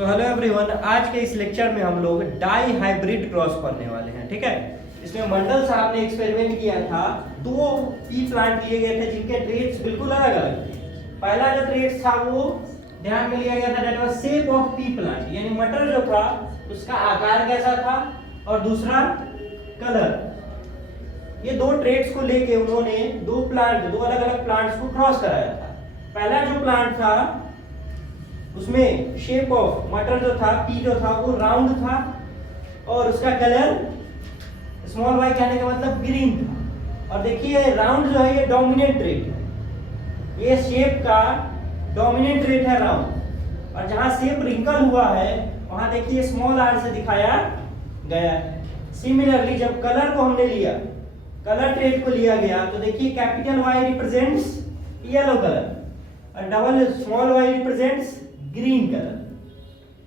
So hello everyone, आज के इस लेक्चर में हम लोग डाई हाइब्रिड क्रॉस पढ़ने वाले हैं। ठीक है, इसमें मंडल साहब ने एक्सपेरिमेंट किया था। दो पी प्लांट लिए गए थे जिनके ट्रेट्स बिल्कुल अलग अलग थे। पहला जो ट्रेट्स था वो ध्यान में लिया गया था, that was shape of P plant, यानी मटर जो था उसका आकार कैसा था, और दूसरा कलर। ये दो ट्रेट्स को लेके उन्होंने दो अलग अलग प्लांट्स को क्रॉस कराया था। पहला जो प्लांट था उसमें शेप ऑफ मटर जो था, पी जो था वो राउंड था और उसका कलर स्मॉल वाई कहने का मतलब ग्रीन था। और देखिए राउंड जो है ये डोमिनेंट ट्रेट है, ये शेप का डोमिनेंट ट्रेट है राउंड। और जहां शेप रिंकल हुआ है वहां देखिए स्मॉल आर से दिखाया गया है। सिमिलरली जब कलर को हमने लिया, कलर ट्रेट को लिया गया, तो देखिए capital Y represents yellow colour और double small Y represents green colour.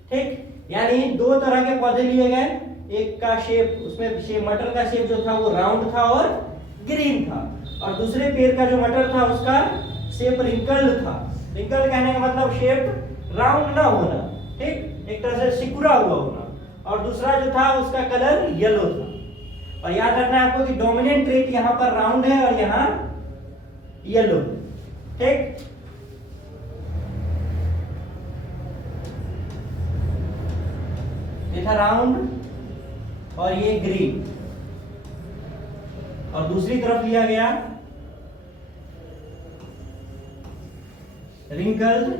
ठीक, यानी दो तरह के पौधे लिए गए। एक का शेप, उसमें मटर का शेप जो था वो राउंड था और ग्रीन था, और दूसरे पेड़ का जो मटर था उसका शेप रिंकल्ड था। रिंकल कहने का मतलब शेप राउंड ना होना, ठीक, एक तरह से सिकुड़ा हुआ होना, और दूसरा जो था उसका कलर येलो था। और याद रखना है आपको कि डोमिनेंट ट्रेट यहाँ पर राउंड है और यहाँ येलो। ठीक, ये था राउंड और ये ग्रीन, और दूसरी तरफ लिया गया रिंकल्ड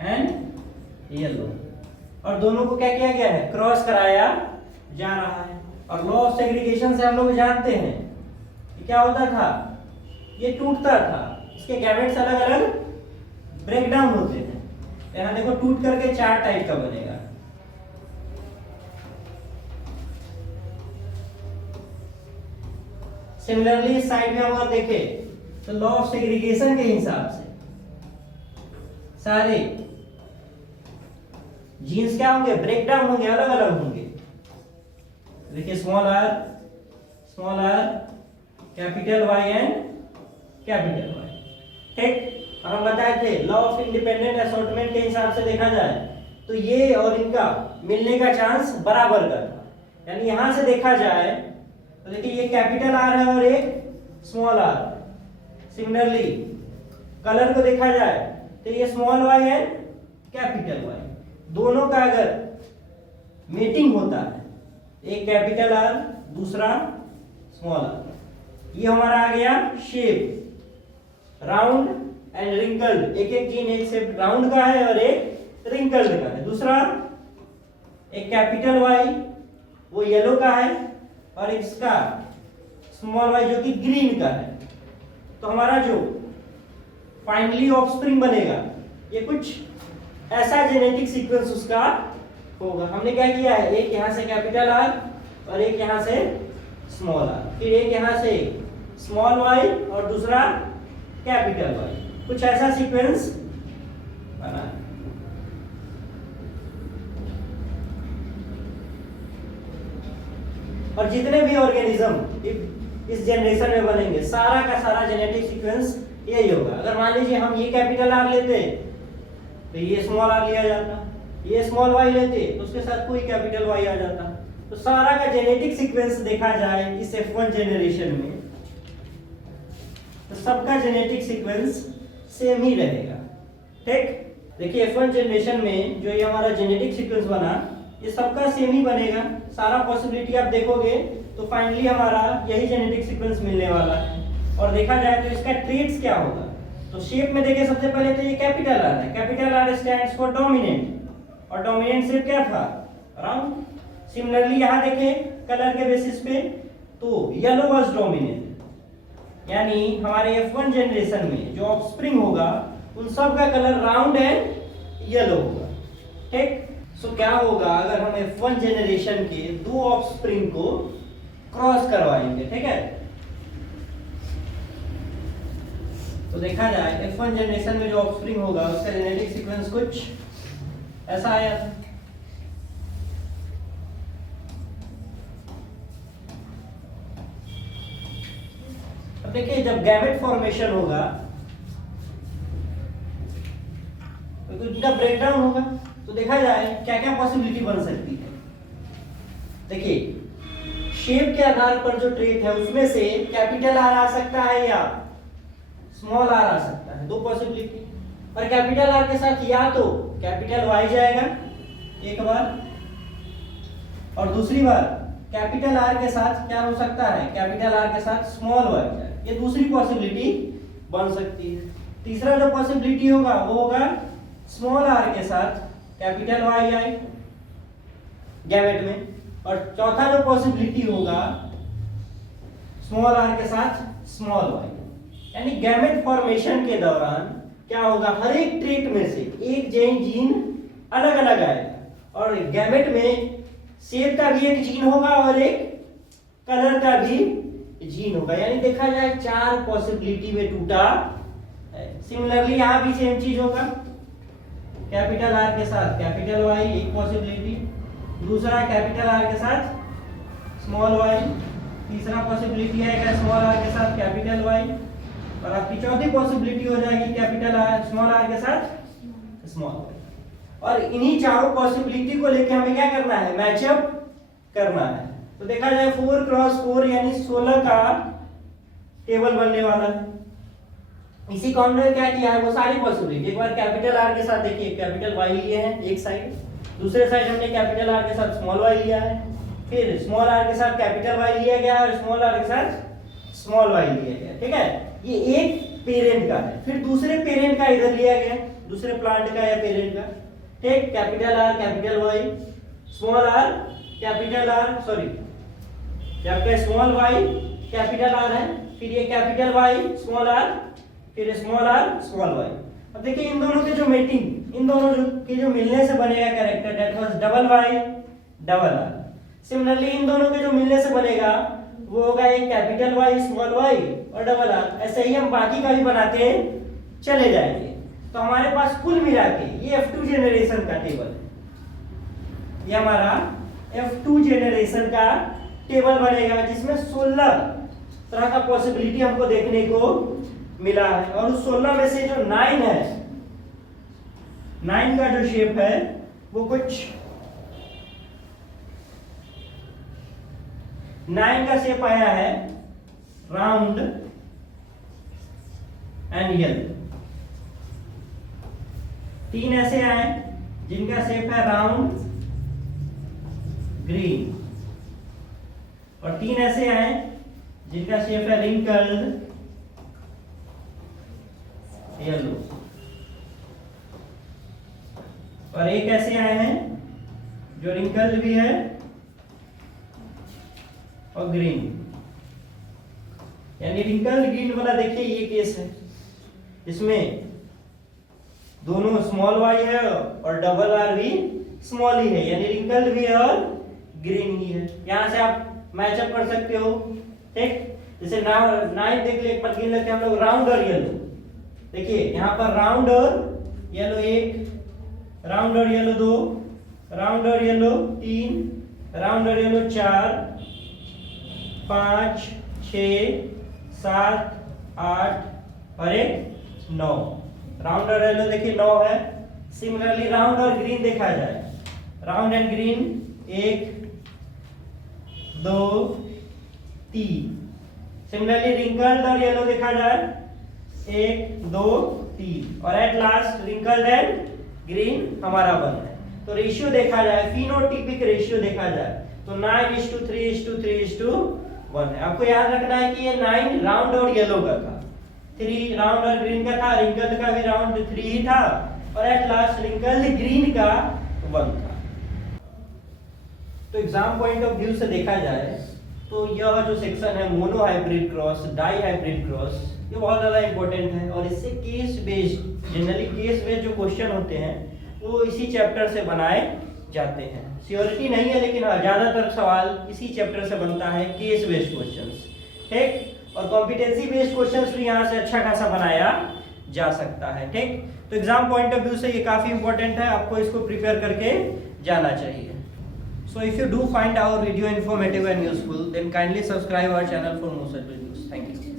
एंड येलो, और दोनों को क्या किया गया है, क्रॉस कराया जा रहा है। और लॉ ऑफ सेग्रीगेशन से हम लोग जानते हैं कि क्या होता था, ये टूटता था, इसके गैमेट्स अलग अलग ब्रेक डाउन होते थे। यहाँ देखो टूट करके चार टाइप का बनेगा। सिमिलरली इस साइड में हम अगर देखें तो लॉ ऑफ सेग्रीगेशन के हिसाब से सारे जीन्स क्या होंगे, ब्रेक डाउन होंगे, अलग अलग होंगे। देखिए small r, capital y and capital y. ठीक, और हम बताए थे लॉ ऑफ इंडिपेंडेंट असॉर्टमेंट के हिसाब से देखा जाए तो ये और इनका मिलने का चांस बराबर का था। यानी यहां से देखा जाए तो देखिए ये कैपिटल आर है और एक स्मॉल आर। सिमिलरली कलर को देखा जाए तो ये small y and capital y, दोनों का अगर मीटिंग होता है, एक कैपिटल आर दूसरा स्मॉल आर, ये हमारा आ गया शेप राउंड एंड रिंकल्ड। एक एक जीन, एक शेप राउंड का है और एक रिंकल्ड का है। दूसरा एक कैपिटल वाई वो येलो का है और इसका स्मॉल वाई जो कि ग्रीन का है। तो हमारा जो फाइनली ऑफस्प्रिंग बनेगा ये कुछ ऐसा जेनेटिक सीक्वेंस उसका होगा। हमने क्या किया है, एक यहां से कैपिटल आर और एक यहां से स्मॉल आर, फिर एक यहां से स्मॉल वाई और दूसरा कैपिटल वाई, कुछ ऐसा सीक्वेंस बना। और जितने भी ऑर्गेनिज्म इस जनरेशन में बनेंगे सारा का सारा जेनेटिक सीक्वेंस यही होगा। अगर मान लीजिए हम ये कैपिटल आर लेते तो ये स्मॉल आर लिया जाता, ये स्मॉल वाई लेते तो उसके साथ कोई कैपिटल वाई आ जाता। तो सारा का जेनेटिक सीक्वेंस देखा जाए इस F1 जनरेशन में तो सबका जेनेटिक सीक्वेंस सेम ही रहेगा। ठीक, देखिए F1 जनरेशन में जो ये हमारा जेनेटिक सीक्वेंस बना ये सबका सेम ही बनेगा। सारा पॉसिबिलिटी आप देखोगे तो फाइनली हमारा यही जेनेटिक सीक्वेंस मिलने वाला है। और देखा जाए तो इसका ट्रेट्स क्या होगा, तो शेप में देखिए सबसे पहले तो ये कैपिटल आर है। Capital R stands for dominant, और डोमिनेंट शेप क्या था, राउंड। सिमिलरली यहाँ देखें कलर के बेसिस पे तो येलो वाज डोमिनेंट, यानी हमारे F1 जनरेशन में जो ऑफस्प्रिंग होगा उन सब का कलर राउंड एंड येलो होगा। ठीक, सो क्या होगा अगर हम F1 जनरेशन के दो ऑफस्प्रिंग को क्रॉस करवाएंगे। ठीक है, तो देखा जाए F1 जनरेशन में जो ऑफस्प्रिंग होगा उसका जेनेटिक सीक्वेंस कुछ ऐसा आया था। अब देखिए जब गैमेट फॉर्मेशन होगा तो इनका ब्रेकडाउन होगा। तो देखा जाए क्या क्या पॉसिबिलिटी बन सकती है। देखिए शेप के आधार पर जो ट्रेट है उसमें से कैपिटल आर आ सकता है या स्मॉल आर आ सकता है, दो पॉसिबिलिटी। और कैपिटल आर के साथ या तो कैपिटल वाई जाएगा एक बार, और दूसरी बार कैपिटल आर के साथ क्या हो सकता है, कैपिटल आर के साथ स्मॉल वाई जाए, ये दूसरी पॉसिबिलिटी बन सकती है। तीसरा जो पॉसिबिलिटी होगा वो होगा स्मॉल आर के साथ कैपिटल वाई आए गैमेट में, और चौथा जो पॉसिबिलिटी होगा स्मॉल आर के साथ स्मॉल वाई। यानी गैमेट फॉर्मेशन के दौरान क्या होगा, हर एक ट्रेट में से एक जीन अलग अलग आएगा, और गैमेट में शेप का भी एक जीन होगा और एक कलर का भी जीन होगा। यानी देखा जाए 4 पॉसिबिलिटी में टूटा है। सिमिलरली यहाँ भी सेम चीज होगा, कैपिटल आर के साथ कैपिटल वाई एक पॉसिबिलिटी, दूसरा कैपिटल आर के साथ स्मॉल वाई, तीसरा पॉसिबिलिटी आएगा स्मॉल आर के साथ कैपिटल वाई, और आपकी चौथी पॉसिबिलिटी हो जाएगी कैपिटल आर स्मॉल आर के साथ स्मॉल वाई। और इन्हीं चारों पॉसिबिलिटी को लेके हमें क्या करना है, मैचअप करना है। तो देखा जाए 4 क्रॉस 4 यानी 16 का टेबल बनने वाला है। इसी को हमने क्या किया है, वो सारी पॉसिबिलिटी एक बार कैपिटल आर के साथ देखिए, कैपिटल वाई लिए हैं एक साइड, दूसरे साइड हमने कैपिटल आर के साथ स्मॉल वाई लिया है, फिर स्मॉल आर के साथ कैपिटल वाई लिया गया और स्मॉल आर के साथ स्मॉल वाई लिया गया। ठीक है, ये एक पेरेंट का है। फिर दूसरे पेरेंट का इधर लिया गया, दूसरे प्लांट का या पेरेंट का। ठीक, capital r capital y, small r capital r, sorry आपका स्मॉल वाई कैपिटल आर है, फिर ये कैपिटल वाई स्मॉल आर, फिर स्मॉल आर स्मॉल वाई। अब देखिए इन दोनों के जो मेटिंग, इन दोनों के जो मिलने से बनेगा character, that was double y double r. Similarly इन दोनों के जो मिलने से बनेगा वो होगा एक कैपिटल वाई स्मॉल वाई और डबल आर। ऐसे ही हम बाकी का भी बनाते चले जाएंगे। तो हमारे पास कुल मिला के ये F2 जेनरेशन का टेबल है, ये हमारा F2 जेनरेशन का टेबल बनेगा, जिसमें 16 तरह का पॉसिबिलिटी हमको देखने को मिला है। और उस 16 में से जो 9 है, 9 का जो शेप है वो कुछ 9 का शेप आया है राउंड एंड येलो। 3 ऐसे आए जिनका शेप है राउंड ग्रीन, और 3 ऐसे आए जिनका शेप है रिंकल्ड येलो, और एक ऐसे आए हैं जो रिंकल्ड भी है और ग्रीन। यानी रिंकल्ड ग्रीन वाला देखिए ये केस है, इसमें दोनों स्मॉल वाई है और डबल आर भी स्मॉल ही है, यानी रिंकल्ड भी है और ग्रीन ही है। यहां से आप मैचअप कर सकते हो। ठीक, जैसे 9 देख ले, पर गिन लेते हैं हम लोग राउंड और येलो। देखिए यहाँ पर राउंड और येलो 1, राउंड और येलो 2, राउंड और येलो 3, राउंड और येलो 4, 5, 6, 7, 8 और एक 9। राउंड और येलो देखिए 9 है। सिमिलरली राउंड और ग्रीन देखा जाए, round and green 1, 2, 3। Similarly wrinkled और येलो देखा जाए 1, 2, 3, और at last wrinkled and green हमारा बन है। तो रेशियो देखा जाए, फिनोटिपिक रेशियो देखा जाए तो 9:3:3:1 है। आपको याद रखना है कि ये 9 राउंड और येलो का था, 3 राउंड और ग्रीन का था, रिंकल्ड का भी राउंड 3 ही था, और एट लास्ट रिंकल्ड ग्रीन का 1 था। तो एग्जाम पॉइंट ऑफ व्यू से देखा जाए तो यह जो सेक्शन है monohybrid cross, dihybrid cross, ये बहुत ज्यादा इंपॉर्टेंट है। और इससे case based, generally case based जो क्वेश्चन होते हैं वो इसी चैप्टर से बनाए जाते हैं। श्योरिटी नहीं है, लेकिन ज्यादातर सवाल इसी चैप्टर से बनता है, केस बेस्ड क्वेश्चंस। ठीक, और कॉम्पिटेंसी बेस्ड क्वेश्चंस भी यहाँ से अच्छा खासा बनाया जा सकता है। ठीक, तो एग्जाम पॉइंट ऑफ व्यू से ये काफी इंपॉर्टेंट है, आपको इसको प्रिपेयर करके जाना चाहिए। So if you do find our video informative and useful, then kindly subscribe our channel for more such videos.